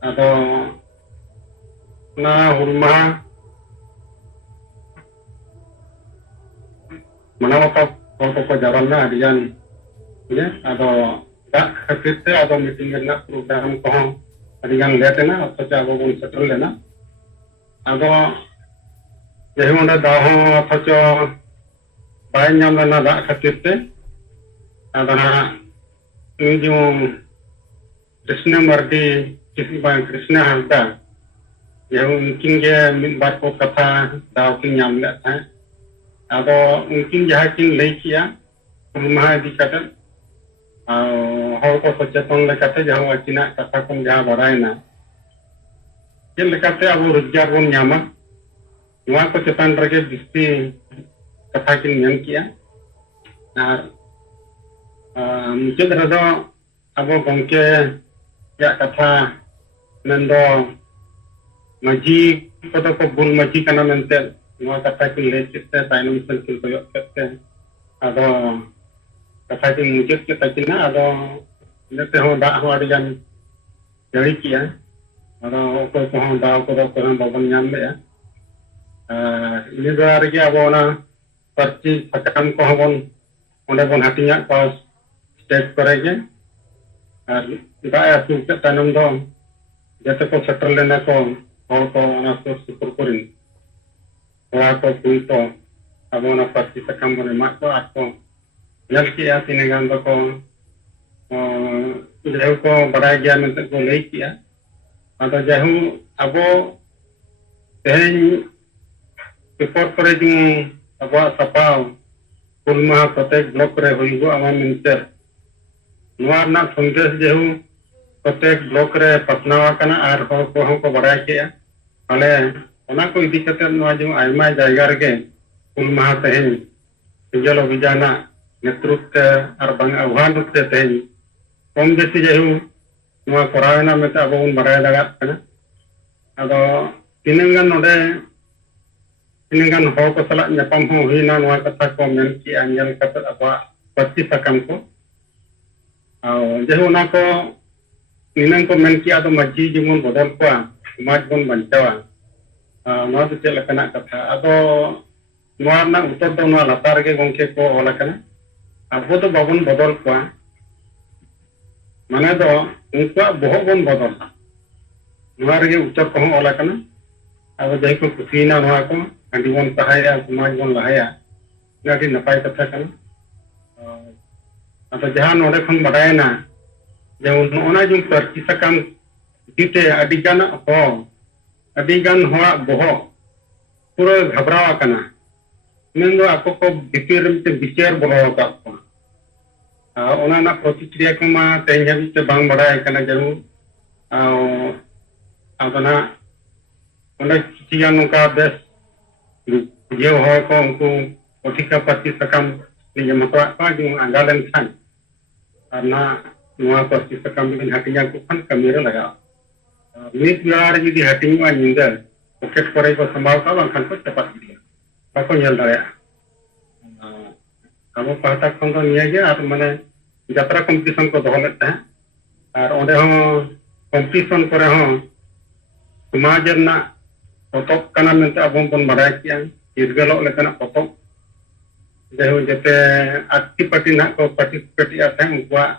ᱟᱫᱚ ᱚᱱᱟ ᱦᱩᱞ ᱢᱟᱦᱟ ᱢᱟᱱᱟᱣ ᱵᱟᱛᱟᱣ ᱦᱚᱲ ᱠᱚᱠᱚ ᱡᱟᱣᱨᱟ ᱞᱮᱱᱟ ᱟᱹᱰᱤᱜᱟᱱ ᱜᱮ᱾ ᱟᱫᱚ ᱫᱟᱜ ᱠᱷᱟᱹᱛᱤᱨ ᱛᱮ ᱟᱫᱚ ᱢᱤᱴᱤᱝ ᱨᱮᱱᱟᱜ ᱯᱨᱳᱜᱨᱟᱢ ᱠᱚᱦᱚᱸ ᱟᱹᱰᱤᱜᱟᱱ ᱞᱮᱴ ᱮᱱᱟ, ᱚᱛᱷᱚᱪᱚ ᱟᱵᱚ ᱵᱚᱱ ᱥᱮᱴᱮᱨ ᱞᱮᱱᱟ᱾ ᱟᱫᱚ ᱡᱮ ᱚᱸᱰᱮ ᱫᱟᱣ ᱦᱚᱸ ᱚᱛᱷᱚᱪᱚ ᱵᱟᱭ ᱧᱟᱢ ᱞᱮᱱᱟ ᱫᱟᱜ ᱠᱷᱟᱹᱛᱤᱨ ᱛᱮ᱾ ᱟᱫᱚ ᱱᱟᱦᱟᱜ ᱩᱱᱤ ᱡᱮᱢᱚᱱ ᱠᱨᱤᱥᱱᱟ ᱢᱟᱨᱰᱤ ᱵᱟᱝ ᱠᱨᱤᱥᱱᱟ ᱦᱟᱸᱥᱫᱟ, ᱡᱮ ᱩᱱᱠᱤᱱ ᱜᱮ ᱢᱤᱫ ᱵᱟᱨ ᱠᱚ ᱠᱟᱛᱷᱟ ᱫᱟᱣ ᱠᱤᱱ ᱧᱟᱢ ᱞᱮᱫ ᱛᱟᱦᱮᱸᱫ᱾ ᱟᱫᱚ ᱩᱱᱠᱤᱱ ᱡᱟᱦᱟᱸ ᱠᱤᱱ ᱞᱟᱹᱭ ᱠᱮᱜᱼᱟ ᱦᱩᱞ ᱢᱟᱦᱟ ᱤᱫᱤ ᱠᱟᱛᱮᱫ, ᱦᱚᱲ ᱠᱚ ᱥᱚᱪᱮᱛᱚᱱ ᱞᱮᱠᱟᱛᱮ ᱡᱟᱦᱟᱸ ᱟᱹᱠᱤᱱᱟᱜ ᱠᱟᱛᱷᱟ ᱠᱷᱚᱱ ᱡᱟᱦᱟᱸ ᱵᱟᱲᱟᱭᱮᱱᱟ, ᱪᱮᱫ ᱞᱮᱠᱟᱛᱮ ᱟᱵᱚ ᱨᱳᱡᱽᱜᱟᱨ ᱵᱚᱱ ᱧᱟᱢᱟ, ᱱᱚᱣᱟ ᱠᱚ ᱪᱮᱛᱟᱱ ᱨᱮᱜᱮ ᱵᱤᱥᱛᱤ ᱠᱟᱛᱷᱟ ᱠᱤᱱ ᱢᱮᱱ ᱠᱮᱜᱼᱟ᱾ ᱟᱨ ᱢᱩᱪᱟᱹᱫ ᱨᱮᱫᱚ ᱟᱵᱚ ᱜᱚᱢᱠᱮᱭᱟᱜ ᱠᱟᱛᱷᱟ ᱢᱮᱱᱫᱚ ᱢᱟᱹᱡᱷᱤ ᱠᱚᱫᱚ ᱠᱚ ᱵᱩᱞ ᱢᱟᱹᱡᱷᱤ ᱠᱟᱱᱟ ᱢᱮᱱᱛᱮ ᱱᱚᱣᱟ ᱠᱟᱛᱷᱟ ᱠᱤᱱ ᱞᱟᱹᱭ ᱠᱮᱫ ᱛᱮ ᱛᱟᱭᱱᱚᱢ ᱥᱮᱫ ᱠᱤᱱ ᱠᱚᱭᱚᱜ ᱠᱮᱫ ᱛᱮ ᱟᱫᱚ ᱠᱟᱛᱷᱟ ᱠᱤᱱ ᱢᱩᱪᱟᱹᱫ ᱠᱮᱫ ᱛᱟᱹᱠᱤᱱᱟ᱾ ᱟᱫᱚ ᱤᱱᱟᱹ ᱛᱮᱦᱚᱸ ᱫᱟᱜ ᱦᱚᱸ ᱟᱹᱰᱤᱜᱟᱱ ᱡᱟᱹᱲᱤ ᱠᱮᱜᱼᱟ᱾ ᱟᱫᱚ ᱚᱠᱚᱭ ᱠᱚᱦᱚᱸ ᱫᱟᱣ ᱠᱚᱫᱚ ᱚᱠᱚᱭ ᱦᱚᱸ ᱵᱟᱵᱚᱱ ᱧᱟᱢ ᱞᱮᱜᱼᱟ᱾ ᱟᱨ ᱤᱱᱟᱹ ᱵᱮᱲᱟ ᱨᱮᱜᱮ ᱟᱵᱚ ᱚᱱᱟ ᱯᱟᱹᱨᱪᱤ ᱥᱟᱠᱟᱢ ᱠᱚᱦᱚᱸ ᱵᱚᱱ ᱚᱸᱰᱮ ᱵᱚᱱ ᱦᱟᱹᱴᱤᱧᱟᱫ ᱠᱚᱣᱟ ᱥᱴᱮᱡᱽ ᱠᱚᱨᱮ ᱜᱮ᱾ ᱟᱨ ᱫᱟᱜ ᱮ ᱟᱹᱥᱩᱲ ᱠᱮᱫ ᱛᱟᱭᱱᱚᱢ ᱫᱚ ᱡᱚᱛᱚ ᱠᱚ ᱥᱮᱴᱮᱨ ᱞᱮᱱᱟ ᱠᱚ ᱦᱚᱲ ᱠᱚ ᱚᱱᱟ ᱥᱩᱨ ᱥᱩᱯᱩᱨ ᱠᱚᱨᱮᱱ ᱠᱚᱲᱟ ᱠᱚ ᱠᱩᱲᱤ ᱠᱚ᱾ ᱟᱵᱚ ᱚᱱᱟ ᱯᱟᱹᱨᱪᱤ ᱥᱟᱠᱟᱢ ᱵᱚᱱ ᱮᱢᱟᱫ ᱠᱚᱣᱟ ᱟᱨ ᱠᱚ ᱧᱮᱞ ᱠᱮᱜᱼᱟ ᱛᱤᱱᱟᱹᱜ ᱜᱟᱱ ᱫᱚᱠᱚ ᱡᱟᱭᱦᱳᱠ ᱠᱚ ᱵᱟᱰᱟᱭ ᱜᱮᱭᱟ ᱢᱮᱱᱛᱮ ᱠᱚ ᱞᱟᱹᱭ ᱠᱮᱜᱼᱟ᱾ ᱟᱫᱚ ᱡᱟᱭᱦᱳᱠ ᱟᱵᱚ ᱛᱮᱦᱮᱧ ᱯᱮᱯᱟᱨ ᱠᱚᱨᱮ ᱡᱮᱢᱚᱱ ᱟᱵᱚᱣᱟᱜ ᱥᱟᱯᱟᱵ ᱦᱩᱞ ᱢᱟᱦᱟ ᱯᱨᱚᱛᱮᱠ ᱵᱞᱚᱠ ᱨᱮ ᱦᱩᱭᱩᱜᱚᱜᱼᱟ ᱢᱮᱱᱛᱮ, ᱱᱚᱣᱟ ᱨᱮᱱᱟᱜ ᱥᱚᱱᱫᱮᱥ ᱡᱮᱦᱮᱛᱩ ᱯᱨᱚᱛᱮᱠ ᱵᱞᱚᱠ ᱨᱮ ᱯᱟᱥᱱᱟᱣ ᱟᱠᱟᱱᱟ ᱟᱨ ᱦᱚᱲ ᱠᱚᱦᱚᱸ ᱠᱚ ᱵᱟᱲᱟᱭ ᱠᱮᱜᱼᱟ᱾ ᱟᱞᱮ ᱚᱱᱟ ᱠᱚ ᱤᱫᱤ ᱠᱟᱛᱮᱫ ᱱᱚᱣᱟ ᱡᱮᱢᱚᱱ ᱟᱭᱢᱟ ᱡᱟᱭᱜᱟ ᱨᱮᱜᱮ ᱦᱩᱞ ᱢᱟᱦᱟ ᱛᱮᱦᱮᱧ ᱥᱮᱸᱜᱮᱞ ᱚᱵᱷᱤᱡᱟᱱᱟᱜ ᱱᱮᱛᱨᱤᱛᱵ ᱟᱨ ᱵᱟᱝ ᱟᱦ୍ᱣᱟᱱ ᱨᱩᱯ ᱛᱮ ᱛᱮᱦᱮᱧ ᱠᱚᱢ ᱵᱮᱥᱤ ᱡᱟᱭᱦᱳᱠ ᱱᱚᱣᱟ ᱠᱚᱨᱟᱣᱮᱱᱟ ᱢᱮᱱᱛᱮ ᱟᱵᱚ ᱵᱚᱱ ᱵᱟᱰᱟᱭ ᱫᱟᱲᱮᱭᱟᱜ ᱠᱟᱱᱟ᱾ ᱟᱫᱚ ᱛᱤᱱᱟᱹᱜ ᱜᱟᱱ ᱱᱚᱰᱮ ᱛᱤᱱᱟᱹᱜ ᱜᱟᱱ ᱦᱚᱲ ᱠᱚ ᱥᱟᱞᱟᱜ ᱧᱟᱯᱟᱢ ᱦᱚᱸ ᱦᱩᱭᱱᱟ, ᱱᱚᱣᱟ ᱠᱟᱛᱷᱟ ᱠᱚ ᱢᱮᱱ ᱠᱮᱜᱼᱟ ᱧᱮᱞ ᱠᱟᱛᱮᱫ ᱟᱵᱚᱣᱟᱜ ᱯᱟᱹᱨᱪᱤ ᱥᱟᱠᱟᱢ ᱠᱚ᱾ ᱡᱮᱦᱮᱛᱩ ᱚᱱᱟ ᱠᱚ ᱱᱤᱱᱟᱹᱝ ᱠᱚ ᱢᱮᱱ ᱠᱮᱜᱼᱟ, ᱟᱫᱚ ᱢᱟᱹᱡᱷᱤ ᱡᱮᱢᱚᱱ ᱵᱚᱫᱚᱞ ᱠᱚᱣᱟ ᱥᱚᱢᱟᱡᱽ ᱵᱚᱱ ᱵᱟᱧᱪᱟᱣᱟ, ᱱᱚᱣᱟ ᱫᱚ ᱪᱮᱫ ᱞᱮᱠᱟᱱᱟᱜ ᱠᱟᱛᱷᱟ? ᱟᱫᱚ ᱱᱚᱣᱟ ᱨᱮᱱᱟᱜ ᱩᱛᱛᱚᱨ ᱫᱚ ᱱᱚᱣᱟ ᱞᱟᱛᱟᱨ ᱨᱮᱜᱮ ᱜᱚᱝᱠᱮ ᱠᱚ ᱚᱞ ᱟᱠᱟᱱᱟ᱾ ᱟᱵᱚ ᱫᱚ ᱵᱟᱵᱚᱱ ᱵᱚᱫᱚᱞ ᱠᱚᱣᱟ, ᱢᱟᱱᱮ ᱫᱚ ᱩᱱᱠᱩᱣᱟᱜ ᱵᱚᱦᱚᱜ ᱵᱚᱱ ᱵᱚᱫᱚᱞᱟ, ᱱᱚᱣᱟ ᱨᱮᱜᱮ ᱩᱛᱛᱚᱨ ᱠᱚᱦᱚᱸ ᱚᱞ ᱟᱠᱟᱱᱟ᱾ ᱟᱫᱚ ᱡᱟᱦᱟᱸᱭ ᱠᱚ ᱠᱩᱥᱤᱭᱮᱱᱟ ᱱᱚᱣᱟ ᱠᱚ ᱦᱟᱺᱰᱤ ᱵᱚᱱ ᱥᱟᱦᱟᱭᱟ ᱥᱚᱢᱟᱡᱽ ᱵᱚᱱ ᱞᱟᱦᱟᱭᱟ, ᱟᱹᱰᱤ ᱱᱟᱯᱟᱭ ᱠᱟᱛᱷᱟ ᱠᱟᱱᱟ᱾ ᱟᱫᱚ ᱡᱟᱦᱟᱸ ᱱᱚᱰᱮ ᱠᱷᱚᱱ ᱵᱟᱰᱟᱭᱮᱱᱟ ᱡᱮᱢᱚᱱ ᱱᱚᱜᱼᱚᱭ ᱡᱮ ᱯᱟᱹᱨᱪᱤ ᱥᱟᱠᱟᱢ ᱤᱫᱤᱛᱮ ᱟᱹᱰᱤᱜᱟᱱ ᱦᱚᱲ ᱟᱹᱰᱤᱜᱟᱱ ᱦᱚᱲᱟᱜ ᱵᱚᱦᱚᱜ ᱯᱩᱨᱟᱹ ᱜᱷᱟᱵᱨᱟᱣ ᱟᱠᱟᱱᱟ᱾ ᱢᱮᱱᱫᱚ ᱟᱠᱚ ᱠᱚ ᱵᱷᱤᱛᱤᱨ ᱨᱮ ᱢᱤᱫᱴᱮᱱ ᱵᱤᱪᱟᱹᱨ ᱵᱚᱞᱚ ᱟᱠᱟᱫ ᱠᱚᱣᱟ᱾ ᱚᱱᱟ ᱨᱮᱱᱟᱜ ᱯᱨᱚᱛᱤᱠᱨᱤᱭᱟ ᱠᱚᱢᱟ ᱛᱮᱦᱮᱧ ᱦᱟᱹᱵᱤᱡ ᱛᱮ ᱵᱟᱝ ᱵᱟᱰᱟᱭ ᱠᱟᱱᱟ ᱡᱟᱹᱨᱩᱲ ᱟᱫᱚ ᱱᱟᱜ ᱚᱸᱰᱮ ᱠᱤᱪᱷᱩᱜᱟᱱ ᱱᱚᱝᱠᱟ ᱵᱮᱥ ᱵᱩᱡᱷᱟᱹᱣ ᱦᱚᱲ ᱠᱚ ᱩᱱᱠᱩ ᱚᱫᱷᱤᱠᱟ ᱯᱟᱹᱨᱥᱤ ᱥᱟᱠᱟᱢ ᱞᱤᱧ ᱮᱢ ᱦᱚᱴᱚᱣᱟᱜ ᱠᱚᱣᱟ ᱡᱮᱢᱚᱱ ᱟᱸᱜᱟ ᱞᱮᱱᱠᱷᱟᱱ ᱟᱨ ᱱᱚᱣᱟ ᱯᱟᱹᱨᱥᱤ ᱥᱟᱠᱟᱢ ᱵᱤᱱ ᱦᱟᱹᱴᱤᱧ ᱟᱠᱚ ᱠᱷᱟᱱ ᱠᱟᱹᱢᱤᱨᱮ ᱞᱟᱜᱟᱜᱼᱟ᱾ ᱢᱤᱫ ᱵᱮᱲᱟ ᱨᱮ ᱡᱩᱫᱤ ᱦᱟᱹᱴᱤᱧᱚᱜᱼᱟ ᱧᱤᱫᱟᱹ ᱯᱚᱠᱮᱴ ᱠᱚᱨᱮ ᱠᱚ ᱥᱟᱢᱵᱟᱣ ᱠᱟᱜᱼᱟ, ᱵᱟᱝᱠᱷᱟᱱ ᱠᱚ ᱪᱟᱯᱟᱫ ᱜᱤᱰᱤᱭᱟ, ᱵᱟᱠᱚ ᱧᱮᱞ ᱫᱟᱲᱮᱭᱟᱜᱼᱟ᱾ ᱟᱵᱚ ᱯᱟᱦᱴᱟ ᱠᱷᱚᱱ ᱫᱚ ᱱᱤᱭᱟᱹᱜᱮ ᱟᱨ ᱢᱟᱱᱮ ᱡᱟᱛᱨᱟ ᱠᱚᱢᱯᱤᱴᱤᱥᱚᱱ ᱠᱚ ᱫᱚᱦᱚ ᱞᱮᱫ ᱛᱟᱦᱮᱸᱫ, ᱟᱨ ᱚᱸᱰᱮ ᱦᱚᱸ ᱠᱚᱢᱯᱤᱴᱤᱥᱚᱱ ᱠᱚᱨᱮ ᱦᱚᱸ ᱥᱚᱢᱟᱡᱽ ᱨᱮᱱᱟᱜ ᱯᱚᱛᱚᱵ ᱠᱟᱱᱟ ᱢᱮᱱᱛᱮ ᱟᱵᱚ ᱵᱚᱱ ᱵᱟᱰᱟᱭ ᱠᱮᱜᱼᱟ, ᱪᱤᱨᱜᱟᱹᱞᱚᱜ ᱞᱮᱠᱟᱱᱟᱜ ᱯᱚᱛᱚᱵ ᱡᱟᱭᱦᱳᱠ ᱡᱮᱛᱮ 8ᱴᱤ ᱯᱟর্টি ᱱᱟᱜ ᱠᱚ ᱯᱟর্টিᱥᱤᱯᱮᱴ ᱛᱟᱦᱮᱸ, ᱩᱱᱠᱩᱣᱟᱜ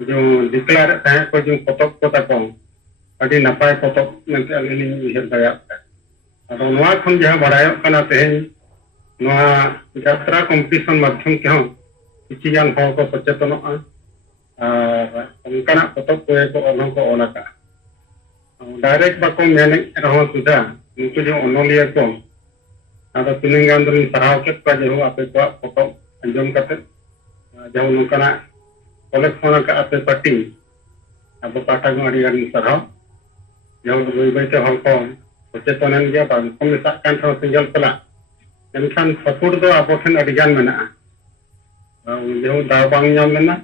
जो डिक्लेयर तहत को जो पतब को ताको अभी नपाय पतब मेंते अलिनी उयहर दायात अदो नोआ खन जहां बड़ायोग कना तेहेन नोआ यात्रा कॉम्पिटिशन माध्यम के हम किछि गान हर को सचेतनोगा और उनकाना पतब को अनहों को ओलाका डायरेक्ट बाको मेने रहो सुधा उनको जो ओनोलिया को आदो तिनिंग गान दरिन सराव के का जो आपे को पतब अंजम करते जहां उनकाना कलेक्शन का आपे पार्टी अब पाटा को अड़ी सराव जहां बई बईते हर को सचेतनन गया बा को मेसा कान थो सिंगल पला एनखान सपोर्ट दो अब ठन अडिगान मेना जो दाव बांग नाम लेना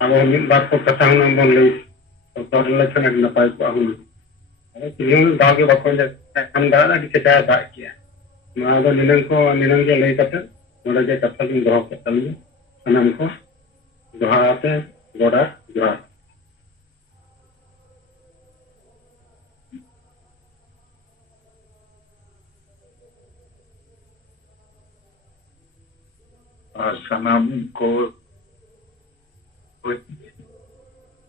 अब मिद बार को कथा हम बन लई तो इलेक्शन अडी नपाय को हम अरे तिनिन दाव के बाको जे हम दा अडी केटा दा किया मा दो निनन के लई कते नोडे के कथा दिन दो के तली सनम को जोहाते गोड़ा जोहार और सनाम को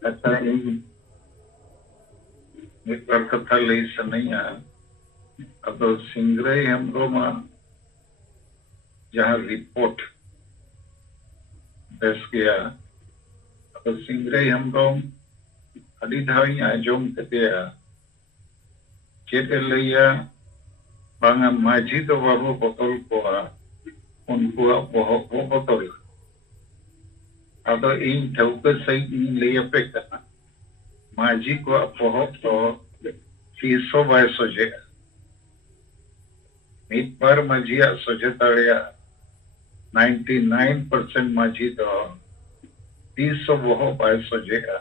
कथा मित्र कथा लई सनैया अब सिंगरे हेम्ब्रोमा जहाँ रिपोर्ट बेस गया अब सिंगरे हेम्ब्रोम अड़ी धावी आजम कतेया चेते लैया बांगा माझी तो बाबू बतल को उनको बहुत बतल अब इन ठौके सही ले पे करना माझी को बहुत तो 300 बाय सोचे मित बार माझिया सोचे ताड़िया 99% माझी तो 300 बहुत बाय सोचेगा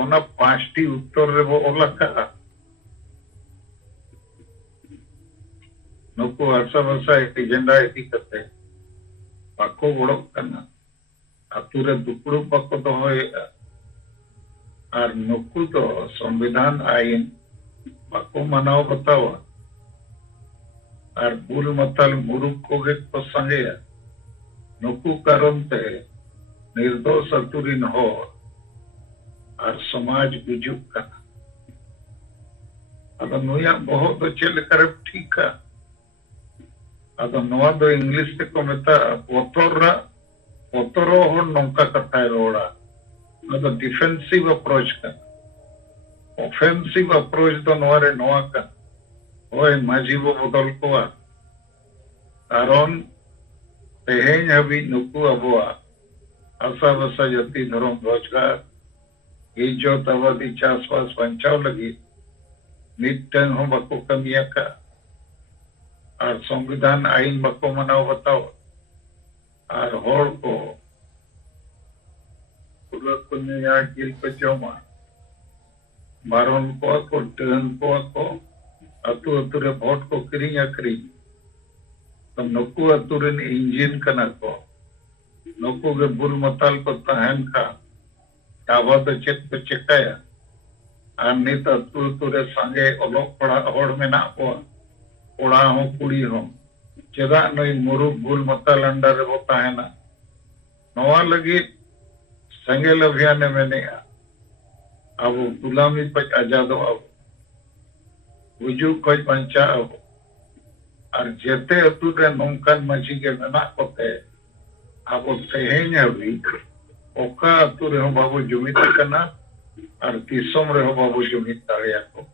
ओना 5टी उत्तर रे वो ओलका नुको आशा भाषा एजेंडा इति करते पाको गोड़क करना अतुरे दुपड़ू पाको तो होएगा और नुकु तो संविधान आईन पाको मनाओ बताओ और बुल मतल मुरुक को गे तो संगे नुकु कारण ते निर्दोष अतुरिन हो और समाज गुजुक का अब नुया बहुत अच्छे लेकर ठीक है अब नवा दो इंग्लिश ते को मेता पोतरो हो नौका करता है रोड़ा अब डिफेंसिव अप्रोच का ऑफेंसिव अप्रोच तो नवारे नवा का ओए माझी वो बदल को कारण तेहें हबी नुकु अबुआ आशा बसा जति धर्म रोजगार जो तवादी चासवास बचाव लगी मिटन हो बको कमिया का और संविधान आईन बको मनाओ बताओ और होड़ को पुनः गिल पचोमा बारोन को टर्न को अतु अतुरे वोट को किरी अकरी तो नुकु अतुरिन इंजिन कना को नुकु के बुल मताल को तहन का तावा तो चेक पे चेकाया और नित अतु अतुरे संगे ओलोक पड़ा होड़ में ना को ओड़ा हो कुड़ी हो चेदा नई मुरु बुल मताल अंडर रे होता है ना नवा लगी संगेल अभियान में नहीं अब गुलामी पर आजादो अब गुजू कोई पंचा अब और जेते अतुरे नौकन मजी के मेना कोते अब तेहें हबी ओका अतुरे हो बाबू जुमित करना और किसम रे हो बाबू जुमित ताड़िया को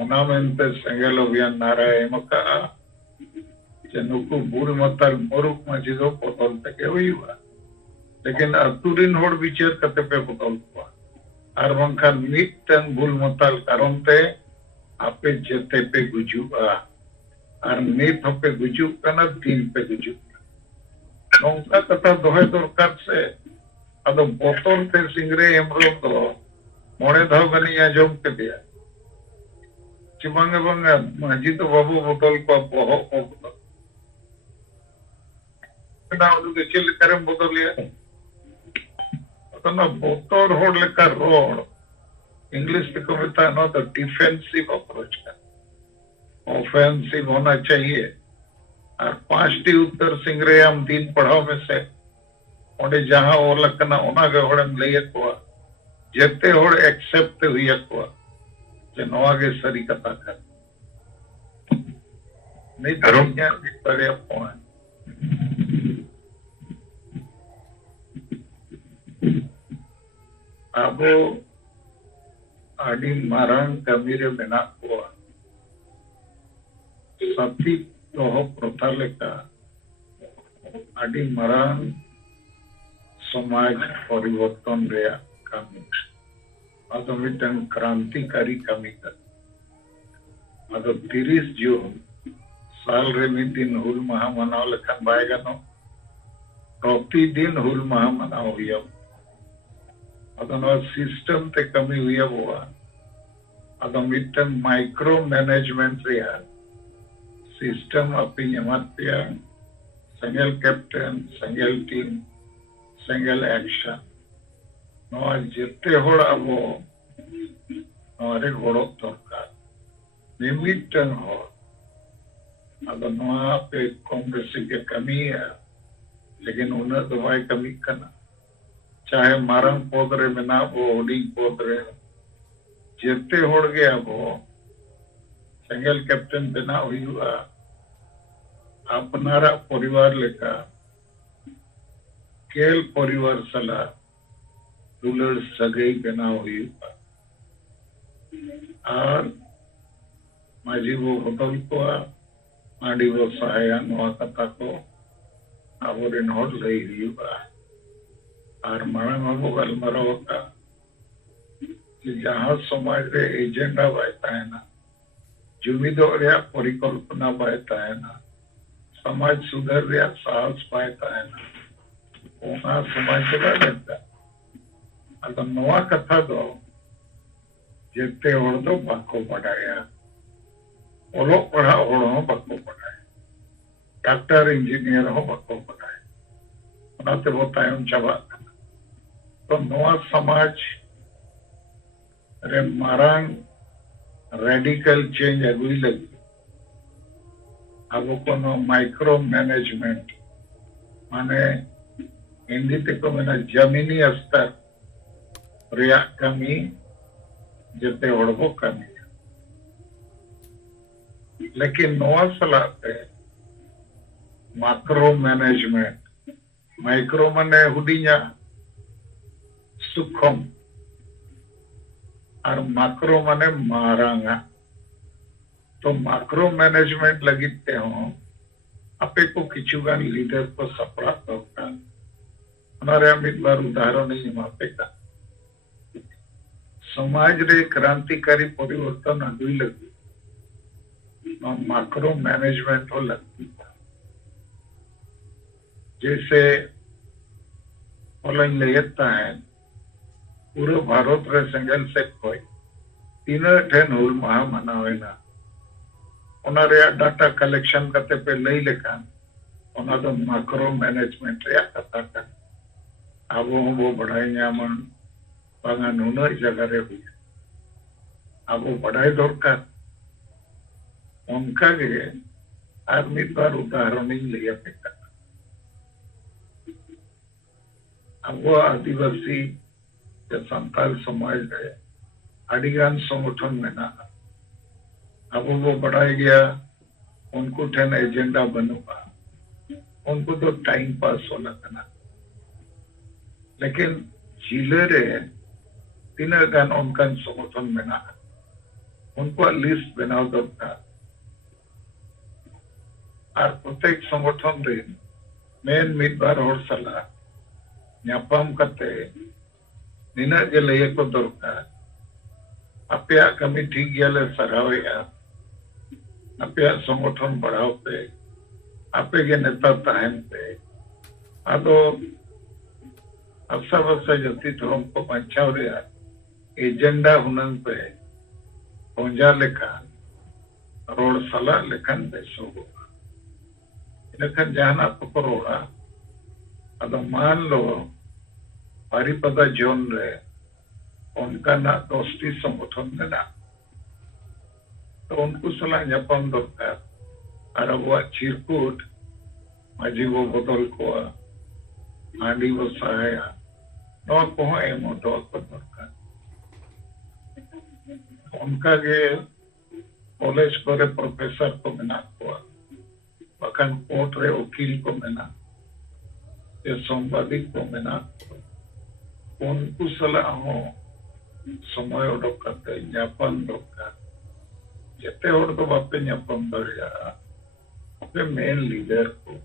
ओना मेंते संगेल अभियान नाराय मका जनुकु बुल मतल मोरुक मजी दो पोतल तके हुई हुआ लेकिन अतुरिन होड़ विचार करते पे बदल हुआ और वंखा मिटन बुल मतल कारण ते आपे जेते पे गुजुआ और नित पे गुजु कना दिन पे गुजु नौका कथा दोहे दरकार से अदो बोतल ते सिंगरे एमरो तो मोड़े धाव गनी आजम के दिया चिबंगे बंगे माजी तो बाबू बोतल को पोहो ना उनके चिल करम बोतल लिया तो बोतल होड़ लेकर रोड इंग्लिश में कहता है ना तो डिफेंसिव अप्रोच का ऑफेंसिव होना चाहिए और 5टी उत्तर सिंगरे हम 3 पढ़ाओ में से ओडे जहां ओ लकना ओना के होड़म ले को जेते होड़ एक्सेप्ट हुई को जे नवा के सरी कथा कर नहीं धर्मज्ञा पड़े पॉइंट अब आदि मारंग कमीरे बिना को सती तो प्रथा लेका आदि मारंग समाज परिवर्तन रे कमी अदो मिटन क्रांतिकारी कमी कर अदो 30 जून साल रे में दिन हुल महा मनाव लेखन बायगनो प्रतिदिन हुल महा मनाव हुआ अदो सिस्टम ते कमी हुआ हुआ अदो मिटन माइक्रो मैनेजमेंट रे सिस्टम अपनी यमत पे single captain single team single action नवा जेते होड़ अबो नवारे गोड़ो दरकार निमिटन हो अदो नवा पे कम बेसी के कमी है लेकिन उन्हें तो बाय कमी करना चाहे मारंग पद रे मेना बो हुडिंग पद रे जेते होड़ गे अबो सेंगल कैप्टन बना हुआ अपनारा परिवार लेका केल परिवार सला दुलड़ सगई बना हुआ और माझी वो बदल को माडी वो सहाया नवा कथा को आबोरेन होड़ लई हुआ और मारंग अबो गलमराव का कि जहाँ समाज रे एजेंडा बायता है ना जुमिदो रे परिकल्पना बायता है ना समाज सुधर रे साहस बायता है ना ओना समाज के बायता अगर नवा कथा दो जेते होड़ दो बाको पढ़ाया ओलो पढ़ा होड़ हो बाको पढ़ाया डॉक्टर इंजीनियर हो बाको पढ़ाया ओनाते वो तायम चाबा तो नवा समाज रे मारांग रेडिकल चेंज अगुई लगी अब कोनो माइक्रो मैनेजमेंट माने हिंदी ते को मेना जमीनी स्तर रिया कमी जते होड़बो कमी लेकिन नवा सलाते माइक्रो मैनेजमेंट माइक्रो माने हुडिया सुखम और माइक्रो माने मारांगा तो माइक्रो मैनेजमेंट लगिते हो आपे को किचुगान लीडर को सपड़ा होता हमारे मित बार उदाहरण नहीं मापे का समाज रे क्रांतिकारी परिवर्तन अगुई लगी माइक्रो मैनेजमेंट हो लगती जैसे बोलन लेता है पूरे भारत रे सेंगल से कोई तीन ठेन हुल महा मनावेला ओना रे डाटा कलेक्शन करते पे लई लेखान ओना तो माइक्रो मैनेजमेंट रे कथा का आबो वो बढ़ाई मन बागा नुना जगह रे हुई आबो बढ़ाई दरकार उनका के आदमी बार उदाहरण नहीं लिया पेका आबो आदिवासी संताल समाज रे अड़ीगान संगठन में ना अब वो बढ़ाई गया उनको ठेन एजेंडा बनूंगा उनको तो टाइम पास होना था लेकिन जिले रे तीन गान उनका संगठन में ना उनको लिस्ट बनाओ दरकार और प्रत्येक संगठन रे मेन मिद बार और सलाह न्यापम करते निना जे लय को दरकार अपया कमी ठीक गया सरावया अपया संगठन बढ़ाओ पे आपे के नेता तहन पे आदो अवसर वर्षा जति धर्म को बचाव रे एजेंडा हुनन पे पहुंचा लेखान रोड सला लेखान बेसो लेकिन जहाना पकड़ोड़ा अदो मान लो पारिपदा जोन रे उनका ना दोस्ती संगठन में ना तो उनको सलाह न्यापम दरकार और वो चिरकुट माझी वो बदल को हांडी वो सहाया नवा को एमो दो को दरकार उनका के कॉलेज करे प्रोफेसर को मेना को बखान कोर्ट रे वकील को मेना ये संवादिक को मेना उनको सलाह हो समय उडोक करते न्यापम दरकार जते होड़ तो बापे न्यापम दरिया अपने मेन लीडर को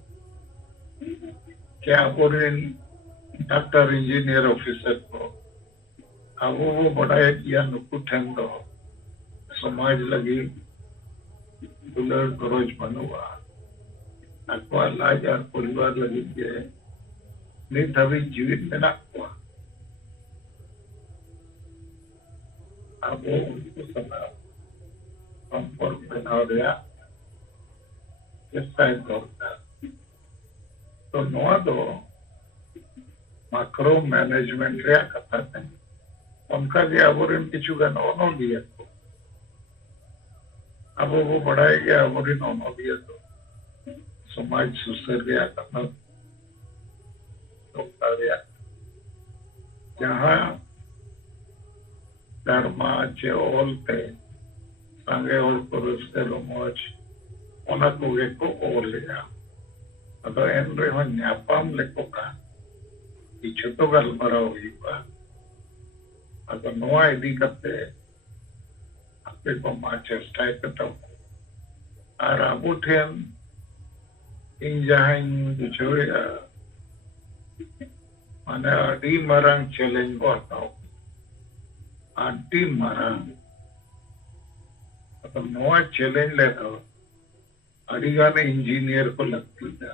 क्या बोलें डॉक्टर इंजीनियर ऑफिसर को अब वो बढ़ाया किया नुकु ठेंदो समाज लगी दुलर गरोज बनुआ अकवा लाज और परिवार लगी के नित अभी जीवित में ना हुआ अब वो उनको सलाह संपर्क बना दिया किसका दौड़ता तो नवा दो माइक्रो मैनेजमेंट रे कथा नहीं उनका जे अबोरिन किछु गन ओनो दिया तो अब वो बढ़ाए गया अबोरिन ओनो दिया तो समाज सुसर गया कथा ᱚᱠᱛᱟᱨᱮᱭᱟᱜ ᱡᱟᱦᱟᱸ ᱫᱷᱟᱨᱢᱟ ᱪᱮ ᱚᱞᱛᱮ ᱥᱟᱸᱜᱮ ᱦᱚᱲ ᱠᱚ ᱨᱟᱹᱥᱠᱟᱹ ᱨᱚᱢᱚᱡᱽ ᱚᱱᱟ ᱠᱚᱜᱮ ᱠᱚ ᱚᱞᱮᱜᱼᱟ ᱟᱫᱚ ᱮᱱ ᱨᱮᱦᱚᱸ ᱧᱟᱯᱟᱢ ᱞᱮᱠᱚ ᱠᱷᱟᱱ ᱠᱤᱪᱷᱩ ᱛᱚ ᱜᱟᱞᱢᱟᱨᱟᱣ ᱦᱩᱭᱩᱜᱼᱟ ᱟᱫᱚ ᱱᱚᱣᱟ ᱤᱫᱤ ᱠᱟᱛᱮ ᱟᱯᱮ ᱠᱚ ᱢᱟ ᱪᱮᱥᱴᱟᱭ ᱯᱮ ᱛᱟᱵᱚᱱ ᱟᱨ ᱟᱵᱚ ᱴᱷᱮᱱ ᱤᱧ ᱡᱟᱦᱟᱸᱧ ᱵᱩᱡᱷᱟᱹᱣᱮᱜᱼᱟ ᱢᱟᱱᱮ ᱟᱹᱰᱤ ᱢᱟᱨᱟᱝ ᱪᱮᱞᱮᱧᱡᱽ ᱵᱚ ᱦᱟᱛᱟᱣ ᱟᱹᱰᱤ ᱢᱟᱨᱟᱝ ᱟᱫᱚ ᱱᱚᱣᱟ ᱪᱮᱞᱮᱧᱡᱽ ᱨᱮᱫᱚ ᱟᱹᱰᱤᱜᱟᱱ ᱤᱧᱡᱤᱱᱤᱭᱟᱨ ᱠᱚ ᱞᱟᱹᱠᱛᱤᱜᱼᱟ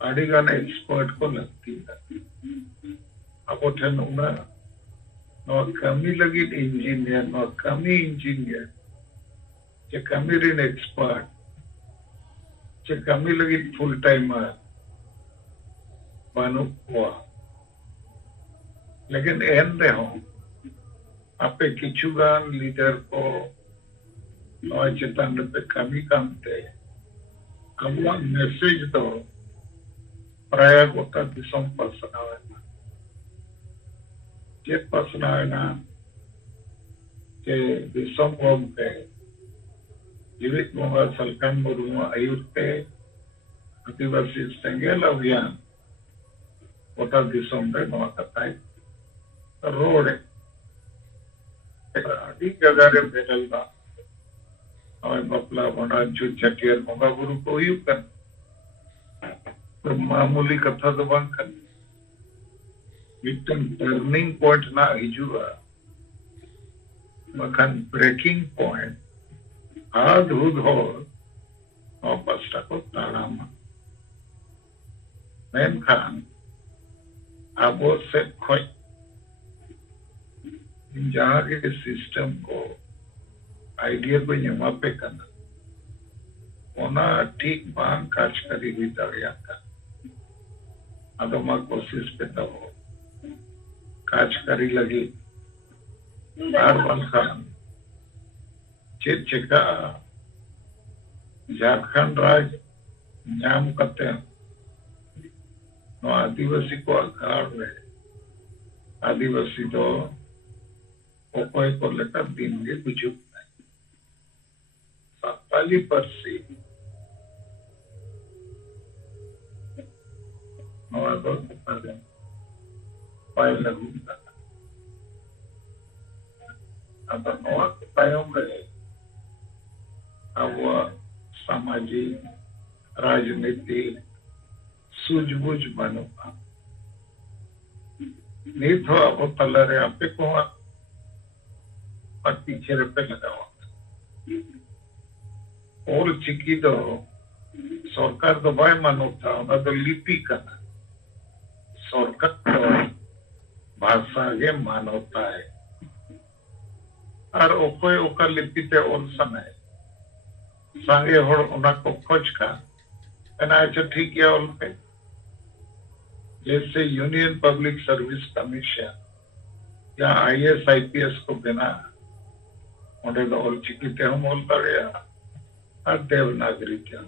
ᱟᱹᱰᱤᱜᱟन एक्सपर्ट को लगती है ᱟᱵᱚ ᱴᱷᱮᱱ ᱩᱱᱟᱹᱜ ᱱᱚᱣᱟ ᱠᱟᱹᱢᱤ ᱞᱟᱹᱜᱤᱫ ᱤᱧᱡᱤᱱᱤᱭᱟᱨ ᱱᱚᱣᱟ ᱠᱟᱹᱢᱤ ᱤᱧᱡᱤᱱᱤᱭᱟᱨ ᱪᱮ ᱠᱟᱹᱢᱤ ᱨᱮᱱ एक्सपर्ट ᱪᱮ ᱠᱟᱹᱢᱤ ᱞᱟᱹᱜᱤᱫ फुल टाइमर बानुक कोआ लेकिन एन रहो आपे किचुगान लीडर को नॉय चेतन पे कमी कामते अबुआ मैसेज तो प्राय गोटा दिसम पसनावेना चेत पसनावेना के दिसम गोमते जीवित मोगा सलकन मुरुमा आयुर्ते आदिवासी सेंगेल अभियान गोटा दिसम रे नवा कथाई रोड अभी जगह रे बेटल बा और बपला बना जो चटियर मोगा गुरु को यू कर तो मामूली कथा तो बंद कर मिटन टर्निंग पॉइंट ना हिजुआ मखन ब्रेकिंग पॉइंट हाथ हुद हो और बस्ता को ताराम मैन खान आबो से खोई जहाँ के सिस्टम को आइडिया को यमा पे करना ओना ठीक बांग काज करी हुई दरिया का अदमा कोशिश पे तो काज करी लगी बार खान चेत चेका झारखंड राज नाम करते हैं आदिवासी को अखाड़ में आदिवासी तो उपाय को लेकर दिन के गुजुक साताली परसी पाय लगूंगा अब नवा तायम रहे अब सामाजिक राजनीतिक सूझबूझ बनोगा नहीं तो अब तलरे आपे को और पीछे पे लगावा और चिकी तो सरकार तो बाय मानवता उना तो लिपि करना सरकार तो भाषा के मानवता है और ओकोय ओका लिपि ते और समय सांगे होड़ उना को खोज का एना अच्छा ठीक है और पे जैसे यूनियन पब्लिक सर्विस कमीशन या आईएएस आईपीएस को बिना उन्हें तो और चिकिते हम बोलता गया और देवनागरी क्या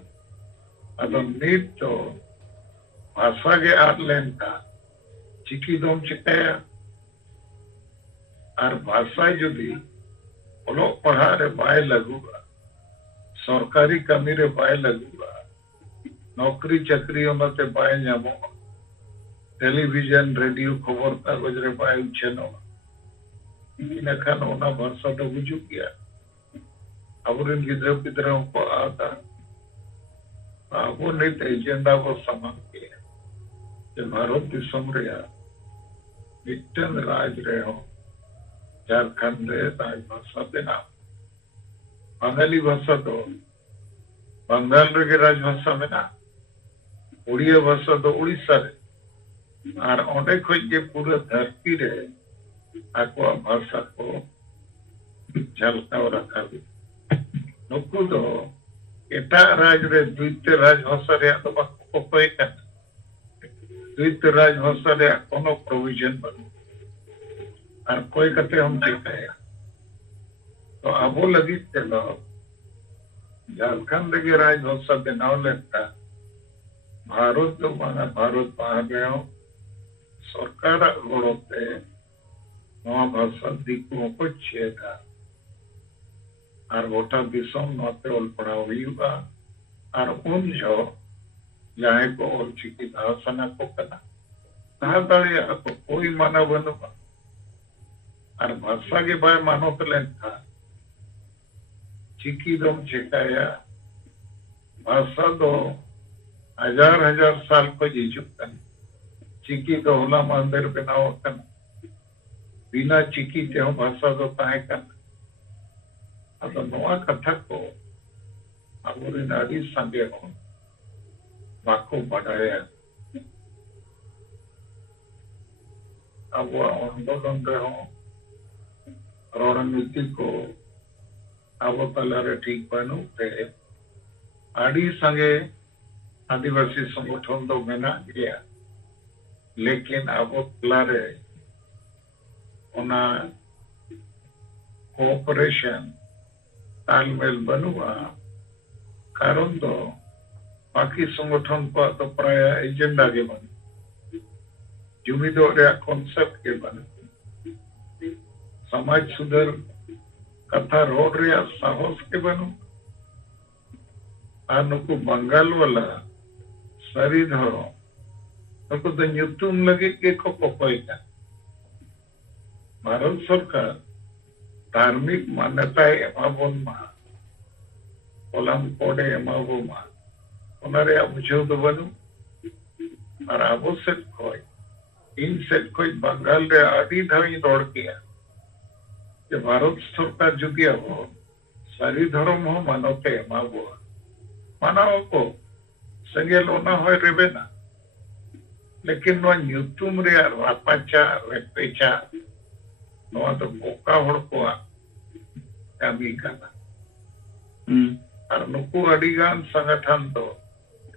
अदम नीट तो भाषा के आर्लेन का चिकी दोम चिकाया और भाषा जो दी वो लोग पढ़ा रे बाय लगूगा सरकारी कमी रे बाय लगूगा नौकरी चक्री उन्होंने बाय जामो टेलीविजन रेडियो खबर कागज रे बाय उछनो इन खान ओना भाषा तो बुझू गया अब गिद्र पिद्र को आता वो नित एजेंडा को समान किया भारत दिसम रे मिट्टन राज रे हो झारखंड रे राज भाषा देना बंगाली भाषा तो बंगाल रे के राजभाषा में ना उड़िया भाषा तो उड़ीसा रे और ओंडे खोज के पूरा धरती रे आको भाषा को झलकाव रखा भी नुकु तो एटा राज रे द्वितीय राजभाषा रे तो बाको कोई का द्वितीय राजभाषा रे कोनो प्रोविजन बन और कोई कते हम चिकाया तो अबो लगी चलो झारखंड के राजभाषा बनाव लेता भारत तो माना भारत बाहर सरकार गड़ते नवा भाषा दिकू को चेदा और गोटा दिसम नोते ऑल पढ़ाओ हुआ और उन जो जहाँ को ऑल चिकी भाषा को कना कहा दाड़े को कोई माना बनुआ और भाषा के बारे मानो तो लेन था चिकी दम चिकाया भाषा दो हजार हजार साल को जीजुकन चिकी दो होला मंदिर बनाओ कन बिना चिकी ते भाषा दो ताहे कन अब नवा कथा को अबुरी नारी संगे हो बाको बढ़ाया अब वो आंदोलन रहे हो रणनीति को अब तलारे ठीक बनू थे आड़ी संगे आदिवासी संगठन तो मेना गया लेकिन अब तलारे उना कोऑपरेशन तालमेल बनुआ कारण तो बाकी संगठन को तो प्राय एजेंडा के बन जुमिदो रे कॉन्सेप्ट के बन समाज सुधर कथा रोड रे साहस के बनू आनुको बंगाल वाला सरी धरो तो न्यूतुम लगे के को कोयता भारत सरकार धार्मिक मान्यता एमाबोन मा कोलम कोडे एमाबो मा उनारे बुझो तो बनू और आबो सेट कोई इन सेट कोई बंगाल रे आदि धाई दौड़ किया कि भारत सरकार जुदी हो सारी धर्म हो मानवते एमाबो मानव को संगेल ओना होय रेबे ना लेकिन नो न्यूतुम रे रापाचा रेपेचा नो तो बोका होड़ को कामी करना और नुकु अडिगान संगठन तो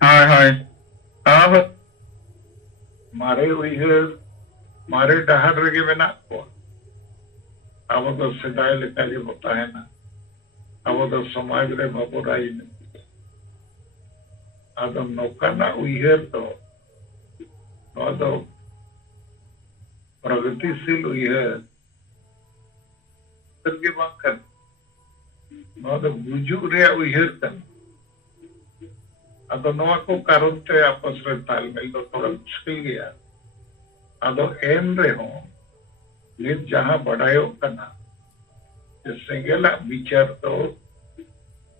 हाय हाय अब मारे उइहर मारे डहार रेगे बेना को अब तो सिदाय लेका जे होता है ना अब तो समाज रे बाबूराई ने आदम नौकाना उइहर तो प्रगतिशील उइहर करके बात कर बुझू रे उइहर कर अदो नवा को कारण ते आपस रे तालमेल तो थोड़ा मुश्किल गया अदो एम रे हो नित जहां बढ़ायो कना जे सेंगेला विचार तो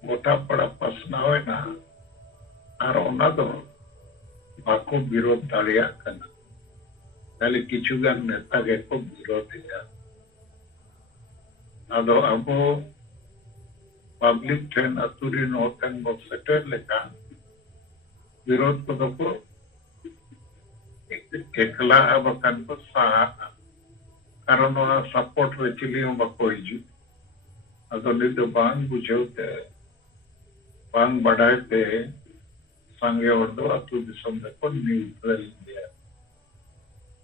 मोटा पड़ा प्रश्न होय ना और ओना दो बाको विरोध दाड़िया कना ताले किछुगान नेता के को विरोध है अदो अबो पब्लिक ट्रेन अतुरी नोटन बो सेटर लेका विरोध को दो एकला अब कन को सहा कारण ओना सपोर्ट रे चिली हम बको हिजु अदो निदो बांग बुझौते बांग बढ़ाते संगे और दो अतु दिसम को न्यूट्रल इंडिया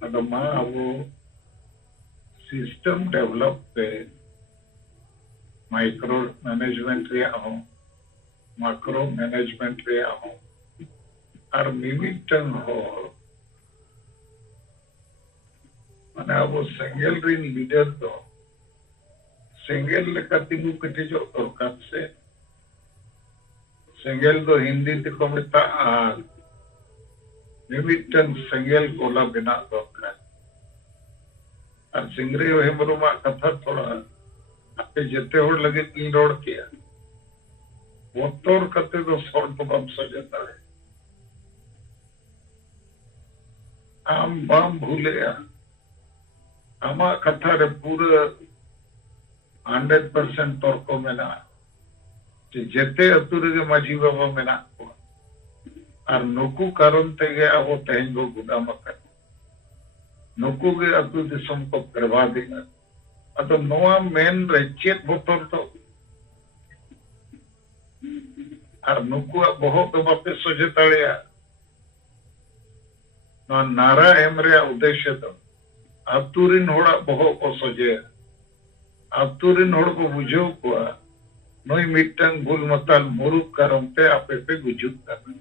अदो मा वो सिस्टम डेवलप पे माइक्रो मैनेजमेंट रे हो मैक्रो मैनेजमेंट रे हो और मिमिटन हो माने वो सिंगल रिन लीडर तो सिंगल लेका तिंगु कटे जो दरकार से सिंगल तो हिंदी ते को मिता आग मिमिटन सिंगल गोला बिना दरकार और सिंगरे हेमरो मा कथा थोड़ा आपे जेते होड़ लगे तीन रोड किया वो तोड़ करते तो सॉल्ट बम सजता है आम बाम भूले आमा कथा रे पूरा 100% तौर को मेना जेते अतुरे के माझी बाबा मेना को और नुकु कारण ते गया वो तेंगो गुदा मकर नुकु के अतु दिसम को करवा देगा अतो नोआ मेन रेचेत बोतर तो और नुकु बहुत तो बापे सोचे ताड़िया नो नारा एमरे उद्देश्य तो अतुरिन होड़ा बहुत को सोचे अतुरिन होड़ को बुझो को नोई मिटंग भूल मतल मुरुक करमते आपे पे गुजुत करना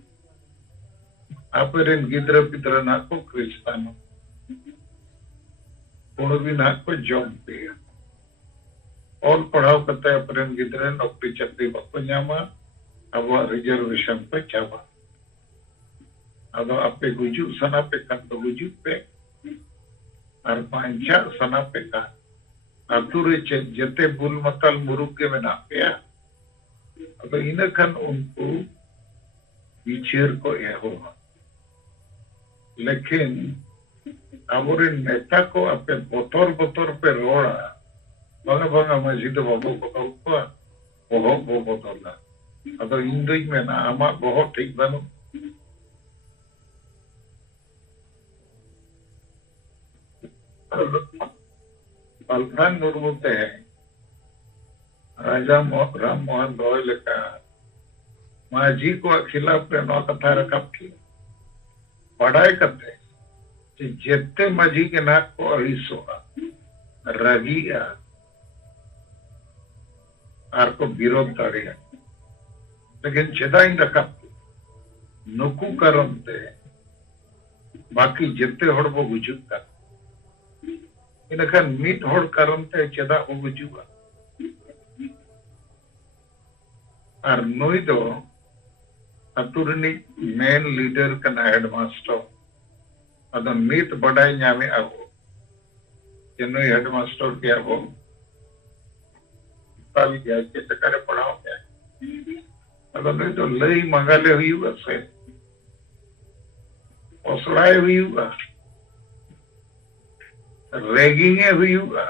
Aperin gidra pidra na ko kristano. Puno भी ना को जॉब पे और पढ़ाओ करते हैं अपने गिदरे नौकरी चाकरी बको न्यामा अब रिजर्वेशन पे चावा अब आपे गुजु सना पे kan तो गुजु पे और पांचा सना पे का अतुरे जते बुल मतल मुरुक के में ना पे अब इन्हें kan उनको विचार को यह होगा लेकिन amurin neta ko ape botol pe rola banga masjid babu ko ko boho botol la ado indoi mena ama boho thik banu Palpan nurmute hai Raja Ram Mohan Roy leka Maji ko खिलाफ पे नौ कथा रखा की पढ़ाई करते जितने मजी के नाक को अहिसोगा रगिया आर को विरोध करेगा लेकिन चेदाइन रखा नुकु करते बाकी जितने होड़ वो गुजुक का इनका मीट होड़ करते चेदा वो गुजुगा आर नोई दो अतुरनी मेन लीडर का हेडमास्टर अद नीत बड़ाई ᱧᱟᱢᱮ ᱟᱵᱚ ᱡᱮ ᱱᱩᱭ ᱦᱮᱰᱢᱟᱥᱴᱟᱨ ᱜᱮ ᱟᱵᱚ ᱛᱟᱞᱤ ᱜᱮ ᱪᱮᱫ ᱠᱟᱨᱮ ᱯᱟᱲᱦᱟᱣ ᱜᱮ ᱟᱫᱚ ᱱᱩᱭ ᱫᱚ ᱞᱟᱹᱭ ᱢᱟᱸᱜᱟᱞᱮ ᱦᱩᱭᱩᱜᱼᱟ ᱥᱮ ᱚᱥᱲᱟᱭ ᱦᱩᱭᱩᱜᱼᱟ ᱨᱮᱜᱤᱝ ᱮ ᱦᱩᱭᱩᱜᱼᱟ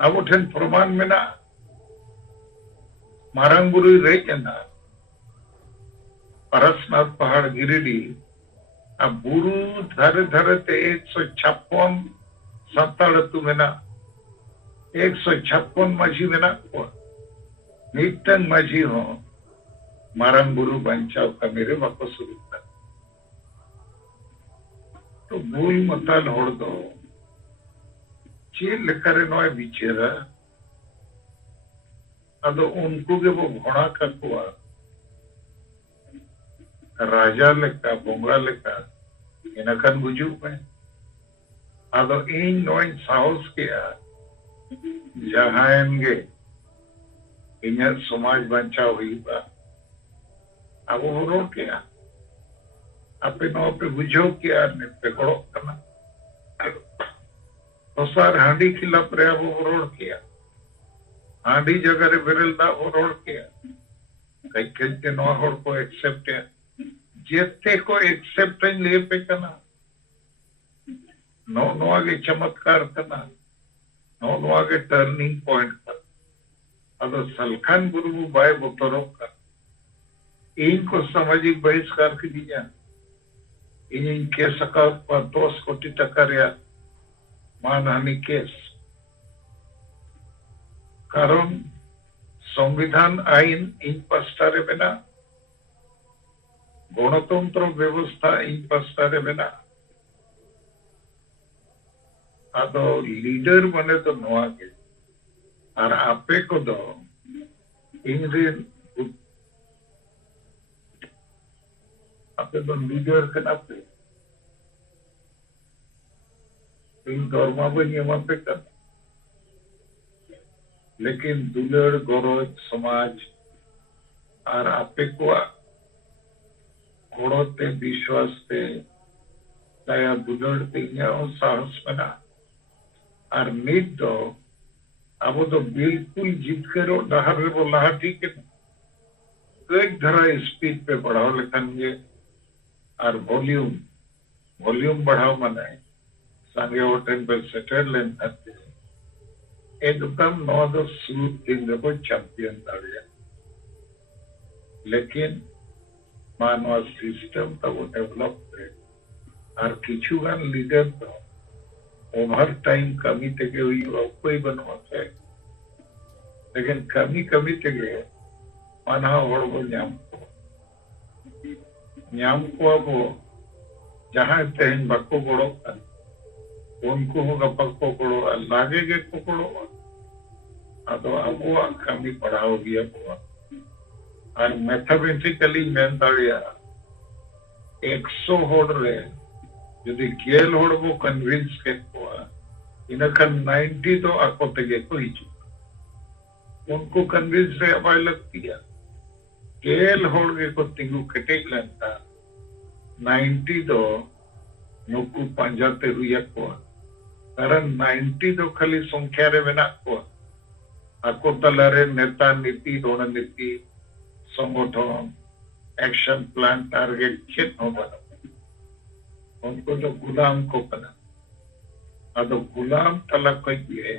ᱟᱵᱚ ᱴᱷᱮᱱ ᱯᱨᱚᱢᱟᱱ ᱢᱮᱱᱟᱜᱼᱟ ᱢᱟᱨᱟᱝ ᱵᱩᱨᱩᱭ ᱨᱮᱡ ᱮᱱᱟ ᱯᱟᱨᱟᱥᱱᱟᱛᱷ ᱯᱟᱦᱟᱲ ᱜᱤᱨᱤᱰᱤ अब बुरु धरे धरे ते 156 संताड़ तु मेना 156 मजी मेना को नितन मजी हो मारंग बुरु बंचाव का मेरे वापस शुरू कर तो बुल मतल होड़ दो चील करे नोए बिचेरा अदो उनको के वो घोड़ा का कुआ राजा लेका बोंगा लेका इनकन गुजू में आदो इन नोइन साहस किया जहांगे इन्हें समाज बंचा हुई बा अब वो रोक किया अपने नौ पे गुजो किया ने पे करो करना तो सार हांडी खिलाफ रहे वो रोड किया हांडी जगह रे बिरल दा वो रोड किया कई के नौ होड़ को एक्सेप्ट है जितने को एक्सेप्टेंस ले पे करना नो आगे चमत्कार करना नो आगे टर्निंग पॉइंट कर अदो सलखान गुरु बाय बोतरो का इनको सामाजिक बहिष्कार की दिया इनके सका पर 2 कोटी टका रिया मानहानि केस कारण संविधान आईन इन पस्तारे बिना गणतंत्र व्यवस्था इन पस्तारे बिना आदो लीडर बने तो नोआ के और आपे को दो इनरे आपे तो लीडर के नापे इन धर्मा बनी हम पे कर लेकिन दुलड़ गौरव समाज और आपे को घोड़ोते विश्वास ते दया दुलड़ते साहस बना और नीट दो अब तो बिल्कुल जीत करो डहर रे बोला ठीक है एक धरा स्पीड पे बढ़ाओ लेकिन ये और वॉल्यूम बढ़ाओ मने संगे होटल पे सेटल लेन करते एकदम नौ दो सूट दिन को चैंपियन दाड़िया लेकिन मानव सिस्टम तो वो डेवलप है और किचु गान लीडर तो ओवर टाइम कमी तक हुई कोई बनवाते लेकिन कमी तक माना होड़ो ᱧᱟᱢ ᱠᱚᱣᱟ ᱵᱚ ᱡᱟᱦᱟᱸᱭ ᱛᱮᱦᱮᱧ ᱵᱟᱠᱚ ᱜᱚᱲᱚᱜ ᱠᱟᱱ उनको हो गपा को करो लागे के को करो अदो अबो कमी पढ़ाओ गया और मैथमेटिकली मेन दाड़िया 100 होड़ रे यदि गेल होड़ बो कन्विंस के कोआ इनखान 90 तो आको तेगे को हिजू उनको कन्विंस रे अबाय लगती है गेल होड़ के को तिंगु कटे लंता 90 तो नुकु पंजाते हुई को कारण 90 तो खाली संख्या रे मेना को आको तलारे नेता नीति रणनीति संगठन एक्शन प्लान टारगेट चेत हो बना उनको तो गुलाम को बना अदो गुलाम तला कोई ये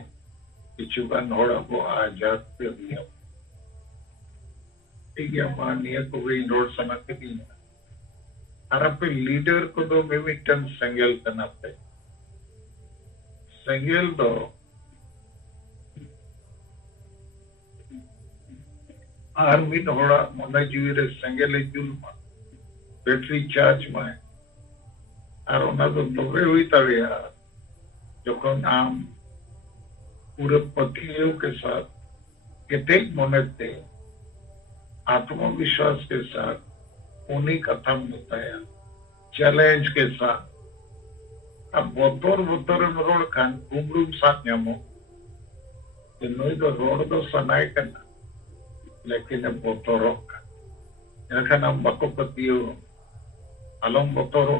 किचुगान होड़ा को आजाद पे दिया ठीक है मानिए को वे रोड सना के दी अरपे लीडर को दो मिमिटन संगेल करना पे संगेल दो आर्मी होड़ा मना जीवी रे संगेल जुल बैटरी चार्ज में और उन्हें तो तबे हुई तड़िया जोखन आम पूरे पतियों के साथ कितने मोनेते आत्मविश्वास के साथ उन्हीं कथा बताया चैलेंज के साथ अब बोतोर में रोड खान घुमरूम साथ न्यामो कि नई तो रोड तो सनाई करना लेकिन बोतोरो का इनका नाम बको पतियों अलम बोतोरो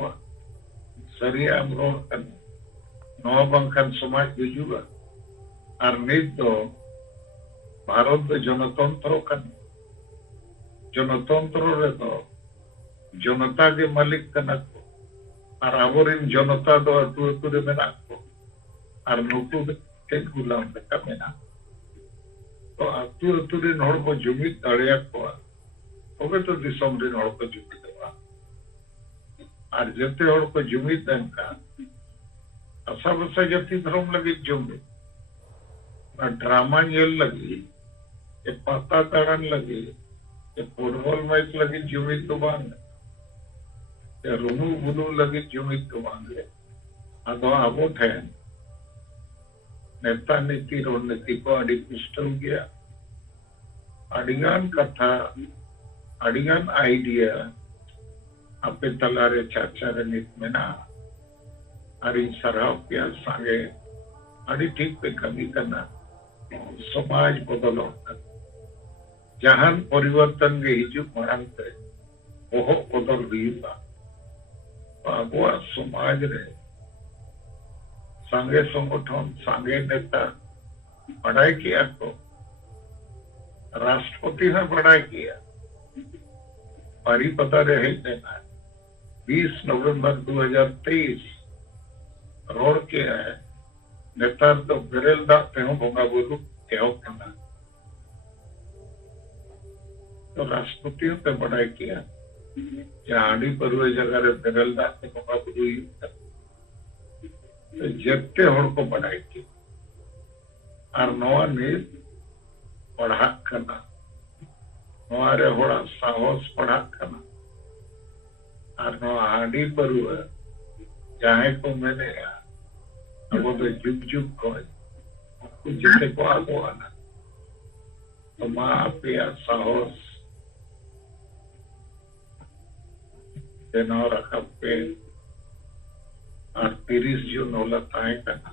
सरिया हम रोड करना नवा बंकन समाज बिजुगा और नित दो भारत दो जनतंत्र करना जनतंत्र रे तो जनता के मालिक करना को और आवरिन जनता दो अतुरे में ना को और नुकु के गुलाम का में ना तो अतुरे नोड़ को जुमित अड़िया को ओके तो दिसम रे नोड़ को जुमित देवा और जते नोड़ को जुमित देन का असा बसा जति धर्म लगी जुमित ना ड्रामा येल लगी ये पता तड़न लगी ये फुटबॉल मैच लगी जुमित तो बांध ये रुनु बुलू लगी जुमित तो बांध अदो आबो थे नेता नीति रणनीति को अड़ी पिस्टल गया अड़िगान कथा अड़िगान आइडिया आपे तलारे चाचा रे नित में ना अड़ी सराव किया सांगे अड़ी ठीक पे कमी करना समाज बदलो जहान परिवर्तन के हिजू मरंग पे वो बदल हुआ आगुआ समाज रे सांगे संगठन सांगे नेता पढ़ाई किया तो राष्ट्रपति ने पढ़ाई किया परिपता रहे देना 20 नवंबर 2023 रोड के है नेता तो बेरेल दाते हो भोंगा बोलू क्या करना तो राष्ट्रपतियों पे पढ़ाई किया जहाँ आड़ी पर हुए जगह रे बेरेल दाते भोंगा बोलू जगते होड़ को पढ़ाई की और नवा नील पढ़ा करना नवारे होड़ा साहस पढ़ा करना और नवा आड़ी पर हुए जहाँ को मैंने वो तो जुग जुग को जिसे को आगो आना तो माँ पिया साहस देना रखा पे और 30 जून होला ताए करना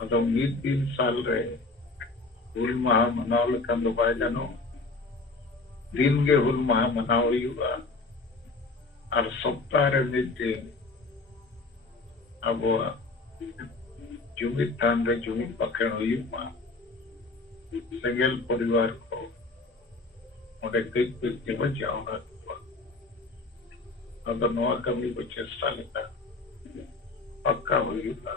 तो 3 साल रहे हुल महा मनावल कंदो बाय जानो दिन के हुल महा मनावल युवा और सप्ताह रे नित्य अब जुमित थान रे जुमित पकड़ युवा संगेल परिवार को उन्हें कई के बचाओ ना अब नवा कमी को चेष्टा लेता पक्का हुआ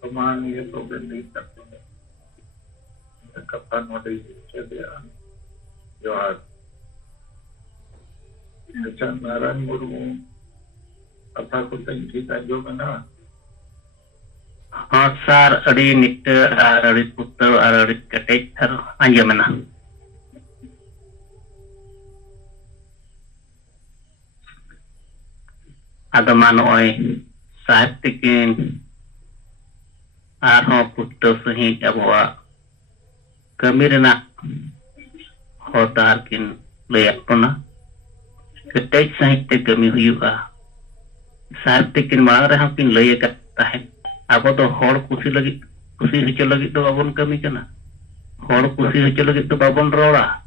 तो मान ये तो नहीं करते कप्तान नोटे जो आज नारायण मुर्मू कथा को ठीक जो बना हाँ सर अड़ी निट अड़ी पुत्र अड़ी कटेज थर अंजमना आदमा नॉय साहित्य किन आरहों पुत्र सहित अबवा कमी रेना होतार किन लयक पना ketej sahih te kami huyuga. Saat tikin marang rehang pin lay kat tahen. Abo do hor kusi hicil lagi do babon kami kana. Hor kusi hicil lagi do babon rola.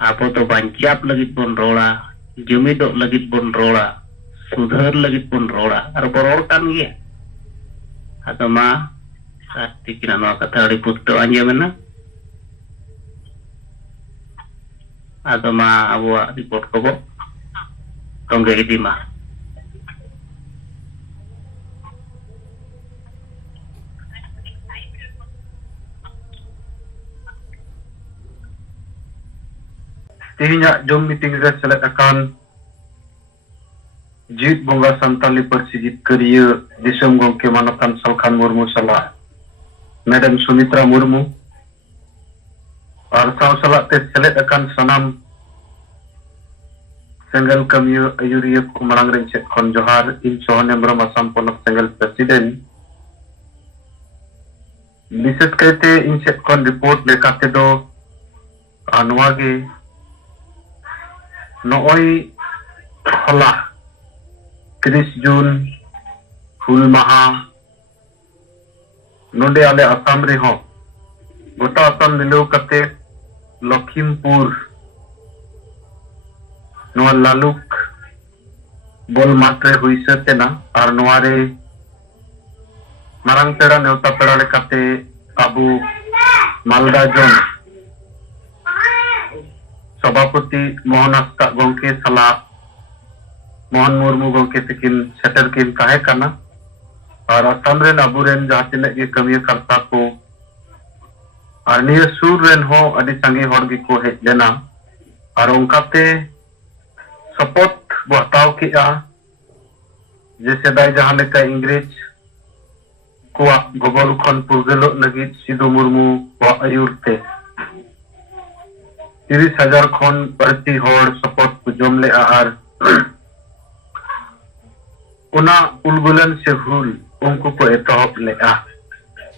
Abo do bancap lagi bon rola. Jumi do lagi bon rola. Sudhar lagi bon rola. Ar boror kan ye. Atau ma saat tikin anu kata riputo anja mana. Atau ma abu report ko bo. Tongga iti ma. Tihinya jom meeting re selek akan Jit Bongga Santali Persijit Kerja Disem Gongke Manakan Salkhan Murmu Salah Madam Sumitra Murmu Ar salah te selek akan sanam Senggal kami ayuriya ko marang rencet kon johar in sohon embram Asam Ponok Senggal Presiden Bises kaite inset kon report lekate do anwage nooy hola 30 Jun Hul Maha nonde ale Asam reho gota Asam milau kate Lakhimpur Noa laluk bol matre huisa tena ar noare marang pera neuta pera lekate Abu Malda Jon Sabapati Mohan Asta Gongke Salah Mohan Murmu Gongke tikin setter kin kahe kana ar Asam ren Abu ren jaha tinak ge kami karta ko ar niya sur ren ho adi sangi hor gi ko hej lena ar ongkate support buataw kiya jese dai jahan leka Ingrej kuwa gobol kon purgelo lagit Sidhu Murmu wa ayurte 30,000 khon barti hor support ku jomle ar una ulgulan se hul unku ko etohop lea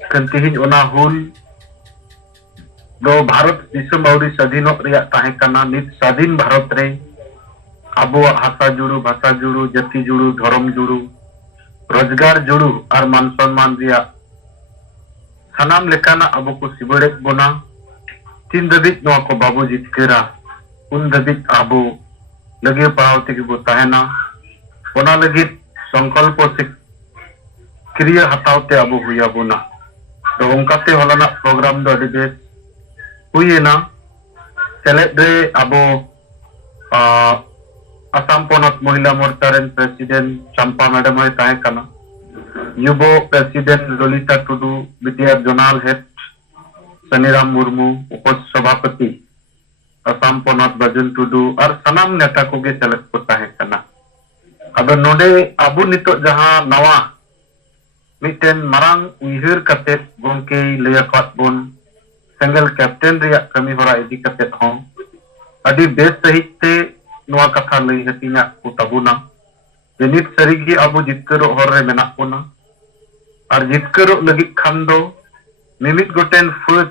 kantihin una hul do Bharat disam auri sadhinok riyak tahe kana nit sadhin Bharat re abuak hasa juru, bhasa juru, jati juru, dhorom juru, rozgar juru, ar man sonman riyak sanam lekana abu ko sibarek bona tin dabit noa ko babu jitkera un dabit abu lagi pahau tegi bo tahena ona lagi sangkalpo sik kriya hataw te abu huya bona to ongkate holana program do adi bes huyena selek abu Asam Ponok Mohila Morcha ren Presiden Champa Madam ay tahe kana Yubo Presiden Lolita Tudu BTR Zonal Head Saniram Murmu Upos Sabapati Asam Ponok Bajun Tudu ar sanam neta koge selek ko tahe kana ado node abu nitok jaha nawa miten marang uihir katet gongke leyakat bon Senggal Captain riyak kami hora idi katet hong adi bes sahit te Noa katha lay hatinya ku tabuna jenit sarigi abu jitkero horre menak puna ar jitkero lagi khando mimit goten fut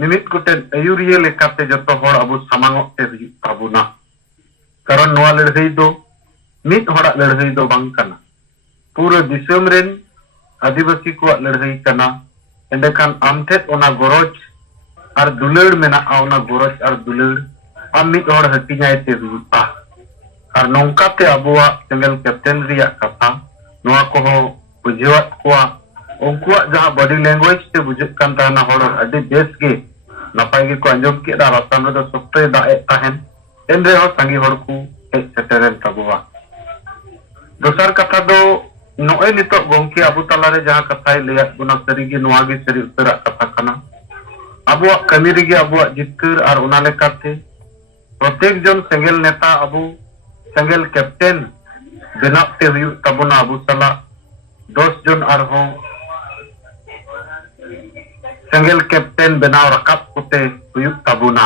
mimit goten ayuriye lekate joto hor abu samangok te tabuna karon noa lerhei do mit horak lerhei do bang kana pura disam ren adibasi kuat lerhei kana endekan amtet ona goroj ar dulur menak ona goroj ar dulur amit hor hatinya ite rupa ar nongkate abuak Senggal Captain riyak kata noa koho bujuat kuwa ongkuak jaha body language te bujukkan tahana hor adi bes ge napai ge ko anjom ke da rasam do softe da ek tahen endre ho sangi hor ku ek seteren tabuwa dosar kata do noe nitok gongke abu talare jaha katai liat guna serigi noa ge seri uterak kata kana abuak kami rigi abuak jitkir ar una lekate प्रत्येक जन सेंगल नेता Abu सेंगल captain बनाते हुए तबुना अबू सला 10 जन आरहो सेंगल captain बनाव रकाब कोते हुए तबुना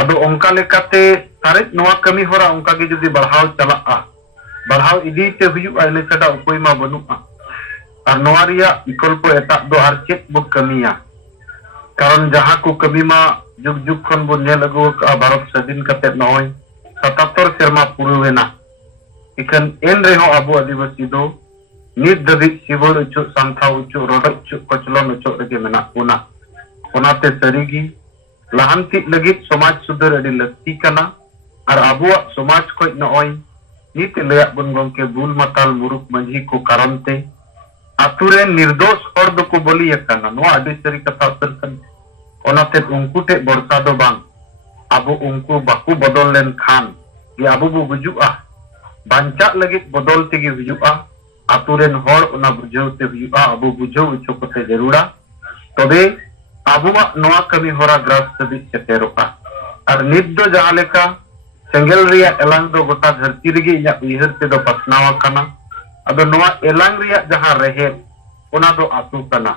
अदो ओंका लेकाते तारिक नोआ कमी होरा ओंका गे जुदी बढ़ाव चला बढ़ाव इदी ते हुए आइले छडा उपाय मा बनुआ और नोआ रिया विकल्प एटा दो हर चेक बुक कमिया कारण जहां को कमी मा जुग जुग खन बन नेल अगु का भारत स्वाधीन कते नय 77 सेरमा पुरवेना इखन एन रे हो अबो आदिवासी दो नित दबि सिबल उचु सांथा उचु रोड उचु कचलन उचु रगे मेना पुना ओनाते सरीगी लाहांति लगित समाज सुधर अडी लक्ति कना और अबुआ समाज खोज नय नित लेया बन गंके बुल माताल मुरुक मंझी को कारणते आतुरे निर्दोष हर दो को बलि यकाना नो अडी सरी कथा सरकन ओनाते उनको ते बरसा दो बांग अबो उनको बाकू बदल लेन खान ये अबो बो गुजुआ बांचा लगित बदल तेगे हुजुआ आतुरेन हर ओना बुझावते हुजुआ अबो बुझाव उचो कते जरूरा तबे अबुआ नोआ कमी होरा ग्रास सदी सेटेरोका और नित दो जहां लेका सेंगल रिया एलांग दो गोटा धरती रेगे इया उयहर ते दो पसनावा कना अदो नोआ एलांग रिया जहां रहे ओना दो आतु कना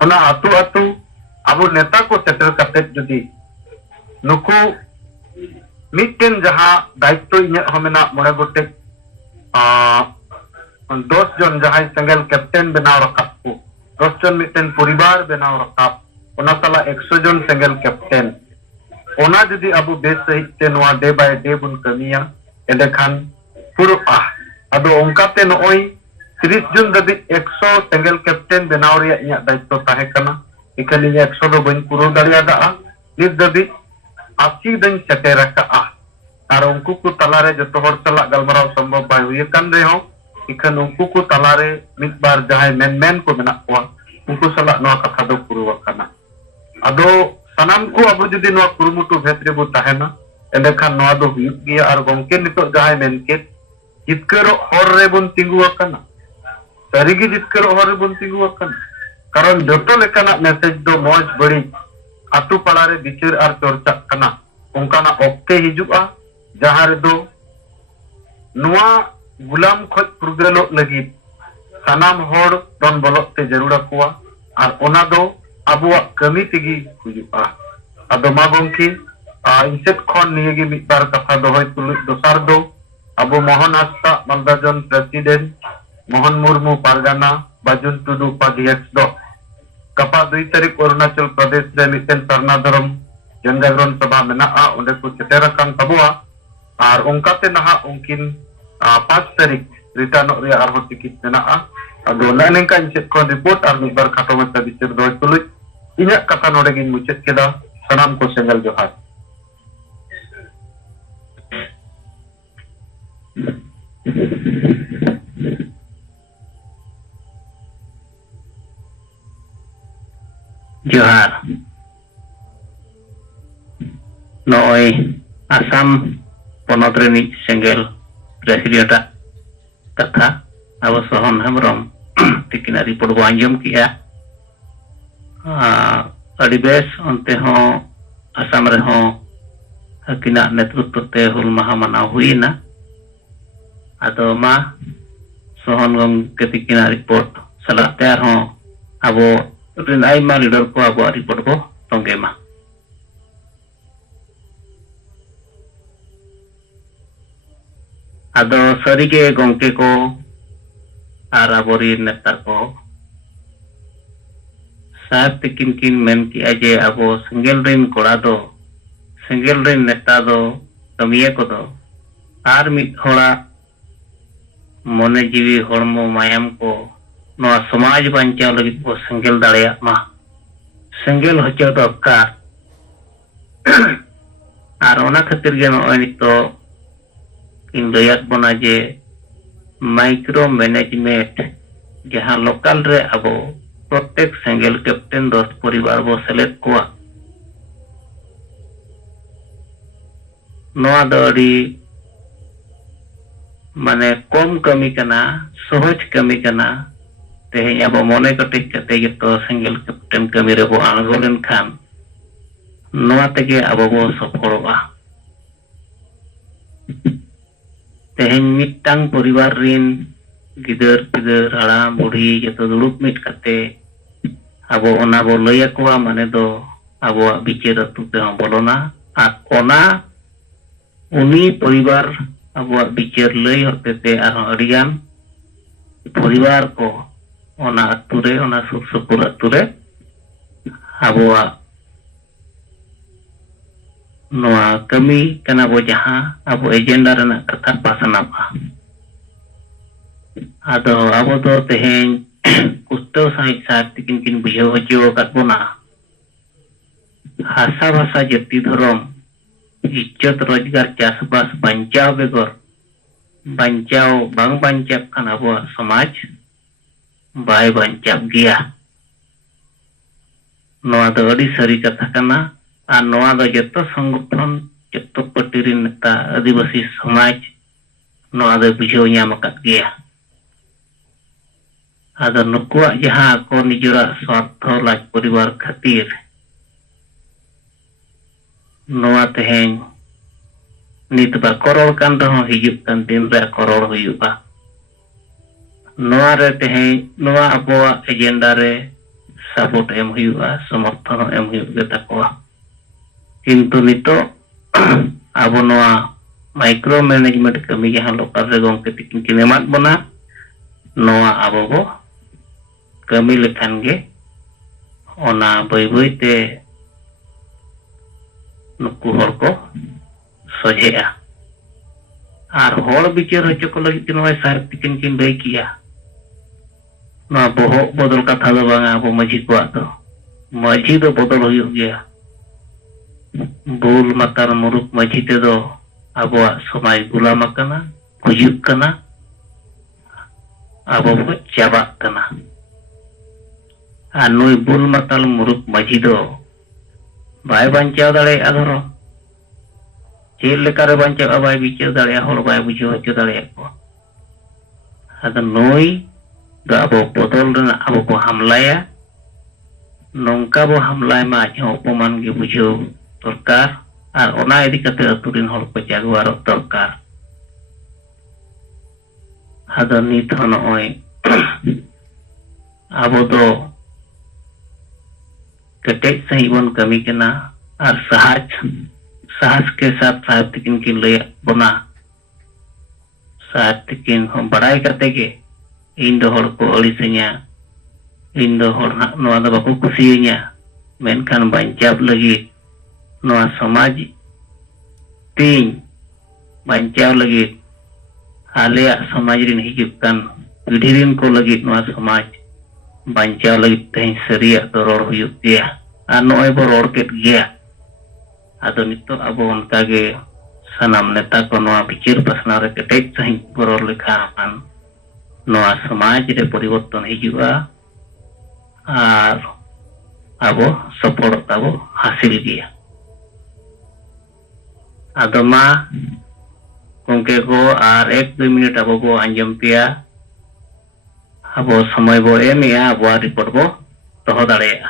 ओना आतु आतु अबो नेता को सेटर कते जदी नुकु मिटन जहां दायित्व इन्या हमेना मोने गोटे 10 जन जहां सेंगल कैप्टन बनाव रखाब को 10 जन मिटन परिवार बनाव रखाब ओना साला 100 जन सेंगल कैप्टन ओना जदी अबो बेस सहित ते नोआ डे बाय डे बुन कमिया एंडे खान पुरो अदो ओंकाते नोय 30 जन दबि 100 सेंगल कैप्टन बनाव रिया इन्या दायित्व ताहे कना इखन इन्या 100 दो बन पुरो दारियादा नित दबि 80 दिन सेटेर रखा और उनको को तलारे जतो हर सला गलमराव संभव बाय हुए कन रे हो इखन उनको को तलारे मित बार जहाय मेन को मेना को उनको सला नो कथा दो पुरो वकना अदो सनाम को अब जदी नो कुरुमुटु भेत्रे बो ताहेना एंडे खान नो दो हुई गया और गंके नितो जहाय मेन के जितकरो हर रे बन तिंगु वकना सरीगी जितकरो हर रे बन तिंगु वकना कारण जतो लेकाना मेसेज दो मौज बड़ी आतु पालारे बिचार और चर्चा कना उनकाना ऑक्टे हिजुआ जहां रे दो नुआ गुलाम खोज पुरगलो लगी सनाम होड़ दोन बलते जरूरा कुआ और ओना दो अबुआ कमी तेगी हुजुआ अदो मा गंकी इंसेट खन नियेगी मिद बार कथा दोहय तुलुज दोसार दो अबो मोहन हास्ता मालदा जन प्रेसिडेंट मोहन मुर्मू पारगाना बाजुन टुडू उपाध्यक्ष दो कपा 2 तारीख अरुणाचल प्रदेश रे मिटेन सरना धर्म जनजागरण सभा मेना ओंडे को सेटेरकान तबुआ और उनकाते नहा उनकिन 5 तारीख रिटर्न रे आरो टिकट मेना अदो ननेका इंसेट को रिपोर्ट और मिदबार खाटो में बिचार दो तुलुज इन्या कथा नोडे गिन मुचेत केदा सनाम को सेंगल जोहार जोहार नय आसाम पनत रेनि सेंगल प्रेसिडेंट कथा अब सोहन हेम्ब्रम तिकिना रिपोर्ट बो आंजम किया अड़ी बेस अंते हो आसाम रे हो हकिना नेतृत्व ते हुल महा मनाव हुईना अदो मा सोहन गंगे तिकिना रिपोर्ट सला तैयार हो अबो रिन आइमा लीडर को अबो रिपोर्ट को तोंगे मा अदो सरी के गंके को आर अबोरी नेता को साथ तिकिन किन मेन किया जे अबो सिंगल रिन कोड़ा दो सिंगल रिन नेता दो कमिया को दो आर मित होड़ा मने जीवी हड़मो मायाम को नोआ समाज बांचाव लगित बो सेंगल दाड़िया मा सेंगल हचो दरकार और ओना खातिर गे नोय नितो इन लयात बना जे माइक्रो मैनेजमेंट जहां लोकल रे अबो प्रत्येक सेंगल कैप्टन 10 परिवार बो सेलेक्ट कोआ नोआ दड़ी माने कम कमी कना सहज कमी कना तेहें अब मने कटिक कते जतो सिंगल कैप्टन कमी रे बो आंगो लेन खान नोआ तेगे अब बो सफलवा तेहें मिटांग परिवार रिन गिदर पिदर हाड़ाम बुढ़ी जतो दुड़ुब मिट कते अब ओना बो लया कोआ माने दो अब बिचार अतु ते बोलोना आ ओना उनी परिवार अब बिचार लय होते ते आरो अडिगान परिवार को ओना अतुरे ओना सुरसुपुर अतुरे अब noa kami kana bo jaha abo agenda rena katha pasanapa ado abo do tehen kusto sai sat kin bujhaw hocho kat bona hasa bhasa jati dhorom इज्जत रोजगार चाषबास बंचाव बेगर बंचाव बांग बंचाव खान अब समाज बाय बंचाव गया नोआ दो अड़ी सरी कथा कना आ नोआ दो जत्तो संगठन जत्तो पटिरी नेता आदिवासी समाज नोआ दो बुझाव ᱧᱟᱢ ᱟᱠᱟᱫ गया आदो नुकुआ जहां को निजरा स्वार्थ लाज परिवार खातिर नोआ तेहें नित बा करोड़ कान रहो हिजुक कान दिन रे करोड़ हुयुबा नोआ रे तेहें नोआ अबोआ एजेंडा रे सपोर्ट एम हुयुबा समर्थन एम हुयुबा ताकोआ किंतु नितो अबो नोआ माइक्रो मैनेजमेंट कमी जहां लोकल रे गंके तिकिन किनेमात बना नोआ अबो बो कमी लेखान गे ओना बई बई ते नुकु हर को सोझेआ आर होड़ बिचार होचो को लगी नोय सार तिकिन किन लई किया ना बोहो बदल कथा दो बांगा अबो माझी को दो माझी दो बदल हुयुग गया बुल मातार मुरुक माझी ते दो अबो समाज गुलाम कना हुयुग कना अबो को चाबाक कना आ नुई बुल माताल मुरुक माझी दो बाय बंचाव दाड़े अधरो चेल लेकर बंचाव बाय बिचार दाड़े हर बाय बुझो हचो दाड़े को अद नोई द अबो बदल रना अबो को हमलाया नोंका बो हमलाय मा जो अपमान गे बुझो दरकार आर ओना इदी कते अतुरिन हर को जागवार दरकार अद नित हन ओय अबो दो कटेज सही बन कमी केना और साहस के साथ साहब तिकिन की लय बना साहब तिकिन हम बड़ाई करते के इन दो हर को अड़ी से냐 इन दो हर नोआ दो बाको कुसियኛ मेनखान बंचाव लगी नोआ समाज तीन बंचाव लगी आलेया समाज रिन हिजुक कान पीढ़ी रिन को लगी नोआ समाज बंचाव लगी तें सरिया तो रोड हुयुग गया आ नोय बो रोड केट गया आदो नितो अबो उनका गे सनाम नेता को नोआ बिचार पसना रे केटेज सही बरोर लेखान नोआ समाज रे परिवर्तन हिजुआ आर अबो सपोर्ट अबो हासिल गया आदो मा गंके को आर 1-2 मिनट अबो को अंजम पिया अबो समय बो एमिया अबो रिपोर्ट बो दोहो दाड़ेया।